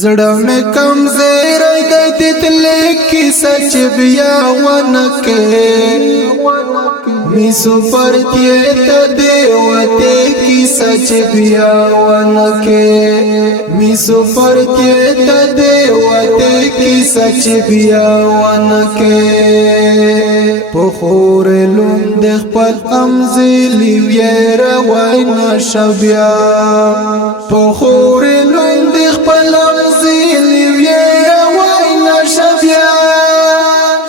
زړه مې کمزوری دی د تلې کیسه چې بیا ونکې می سفر کې ته دی وته کیسه چې بیا ونکې می سفر کې ته دی وته کیسه چې بیا ونکې په خور لوم د خپل امزلی ویره وای نشبیا په خور لوم د خپل امزلی ویره وای نشبیا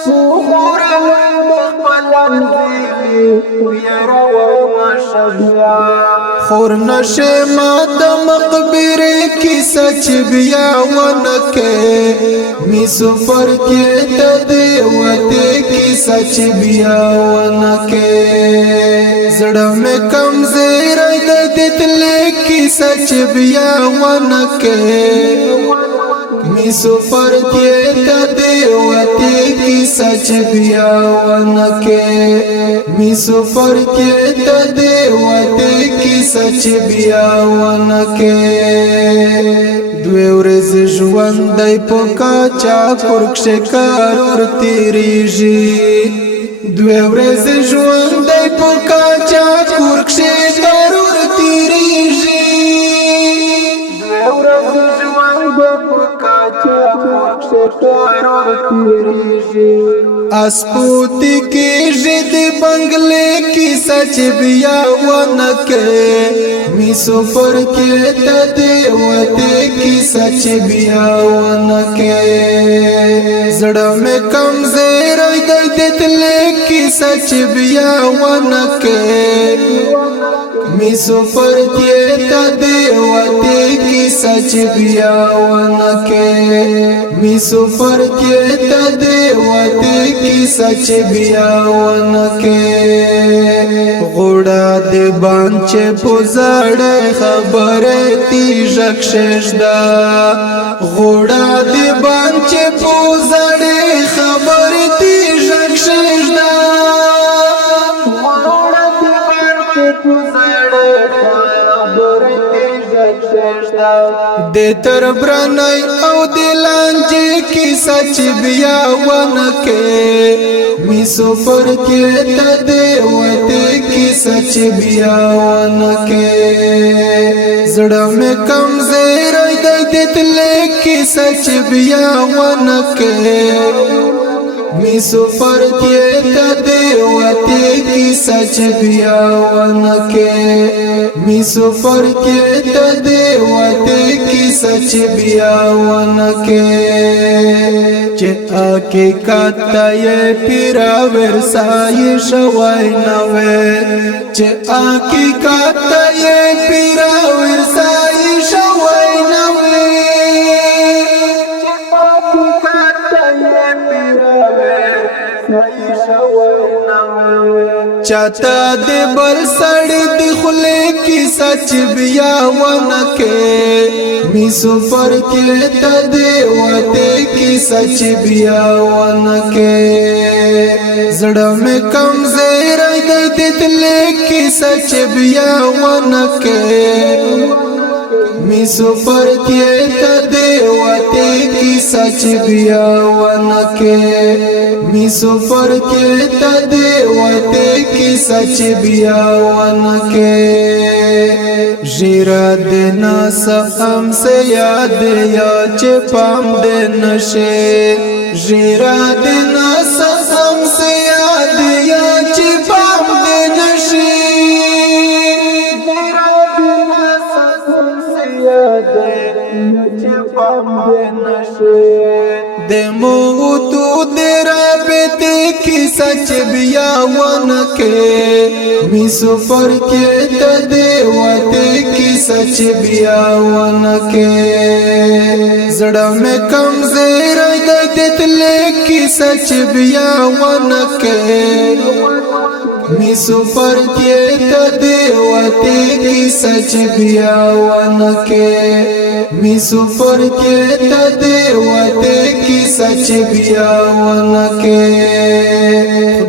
په خور لوم د خپل امزلی ویره وای نشبیا خور نشه ما د مقبره کی سچ بیا ونکه می سفر کې ته دی وته کی سچ بیا ونکه زړه مې کمزوری د تلې کی سچ بیا ونکه می سفر کې ته دی وته کی سچ بیا ونکه می سفر کې ته دی وته کی سچ بیا ونکه دوی ورځ ژوندۍ په کاچا پرکشه کارور تیریږي دوی ورځ ژوندۍ په کاچا پرکشه کارور تیریږي دوی ورځ ژوندۍ په کاچا پرکشه کارور تیریږي اسپوتی کی جد بنگلے کی سچ بیا ونکے می سفر کے تدے وتے کی سچ بیا ونکے زڑا میں کمزوری د تلے کی سچ بیا ونکے می سفر کے تدے وتے کی سچ بیا ونکے می سفر کے تدے وتے کی سچ بیا ونکه غوړه د بانچه پوزړه خبره تی ژکشدا غوړه د بانچه پوزړه خبره تی ژکشدا غوړه د بانچه پوزړه خبره تی ژکشدا د تر برنای او د لانجه کی سچ بیا ونکه می سفر کې ته دی وته کی سچ بیا ونکه زړه مې کمزوری دی د تلې کی سچ بیا ونکه می سفر کې ته دی وته کی سچ بیا ونکه می سفر کې ته دی وته کی سچ بیا ونکه چې اکی کاته پیرا ورسای شوای نوې چې اکی کاته پیرا ورسای شوای نوې چې اکی کاته پیرا ورسای شوای نوې چاته د بل سړی د خله کی سچ بیا ونکه می سفر کې ته دی وته کی سچ بیا ونکه زړه مې کمزوری دی د تلې کی سچ بیا ونکه می سفر کې ته دی وته کی سچ بیا ونکه می سفر کې ته دی وته کی سچ بیا ونکه ژیرا د ناس هم سے یاد یا چې پام دې نشه ژیرا د ناس هم سے یاد یا چې پام دې نشه ژیرا د ناس هم سے یاد چې پام دې نشه د موتو د رابطه کی سچ بیا ونکه می سفر کې ته دی وته کی سچ بیا ونکه زړه مې کمزوری د تلې کی سچ بیا ونکه می سفر کې ته دی وته کی سچ بیا ونکه می سفر کې ته دی وته کی سچ بیا ونکه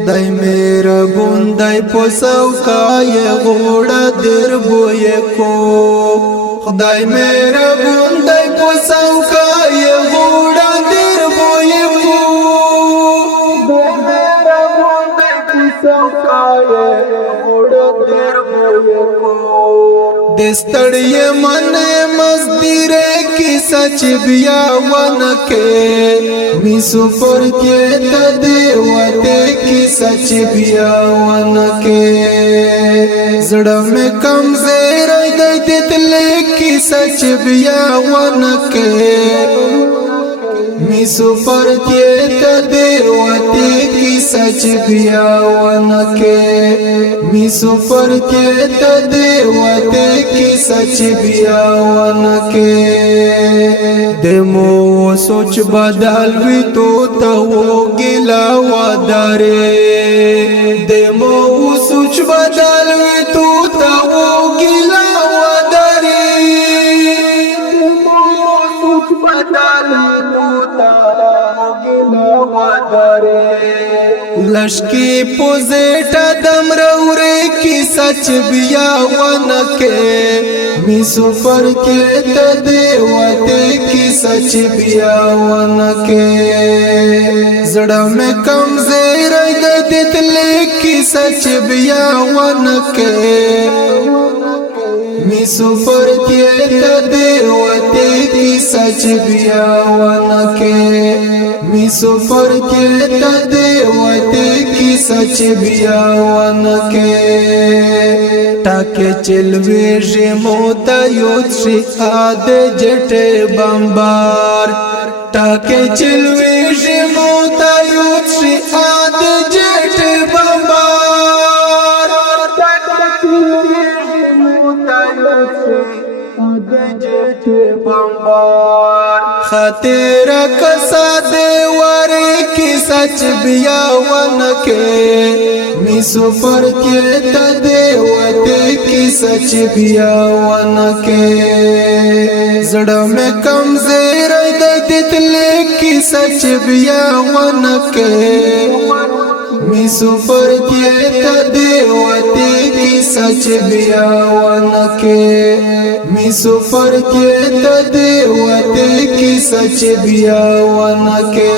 خدای میرا بوندای پوسو کای غوړه در بوې کو خدای میرا بوندای پوسو دستړی من مزدیر کی سچ بیا ونکه می سفر کې تدې وته کی سچ بیا ونکه زړه مې کمزور دی دل کی سچ بیا ونکه می سفر کې تدې وته کی سچ بیا ونکه می سفر کې تدې وته کی سچ بیا ونکه دمو سوچ بدل وی تو تو گلا ودارې دمو سوچ بدل وی تو تو گلا ودارې دمو سوچ بدل لشکی پوزیٹا دم روڑے کی سچ بیا ونکے می سفر کے تدے وتے کی سچ بیا ونکے زڑا میں کمزور دتلے کی سچ بیا ونکے می سفر کے تدے وتے کی سچ بیا ونکے می سفر کے تدے وتے کی سچ بیا ونکے ٹاکے چلوے موتا یوتشی آد جٹے بمبار ٹاکے چلوے موتا یوتشی آد جٹے بمبار ٹاکے چلوے موتا یوتشی آد جٹے بمبار خاطر کسا دے وارے کی سچ بیا ونکے می سفر کے تدے وتے کی سچ بیا ونکے زڑا میں کمزور دتلے کی سچ بیا ونکے می سفر کے تدے وتے کی سچ بیا ونکے می سفر کے تدے وتے کی سچ بیا ونکے